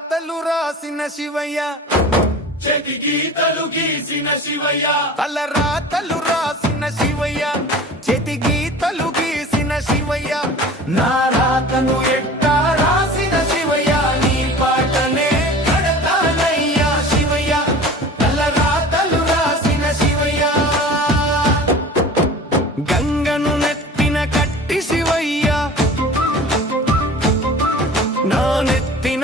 రాతలు రాసిన శివయ్య, చేతి గీతలు గీసిన శివయ్య, తల రాతలు రాసిన శివయ్య, చేతి గీతలు గీసిన శివయ్య, నా రాతను ఎట్టా రాసిన శివయ్య, నీ పాటనే కడతానయ్యా శివయ్య, తల రాతలు రాసిన శివయ్య. గంగను నెత్తిన కట్టి శివయ్య, నా నెత్తిన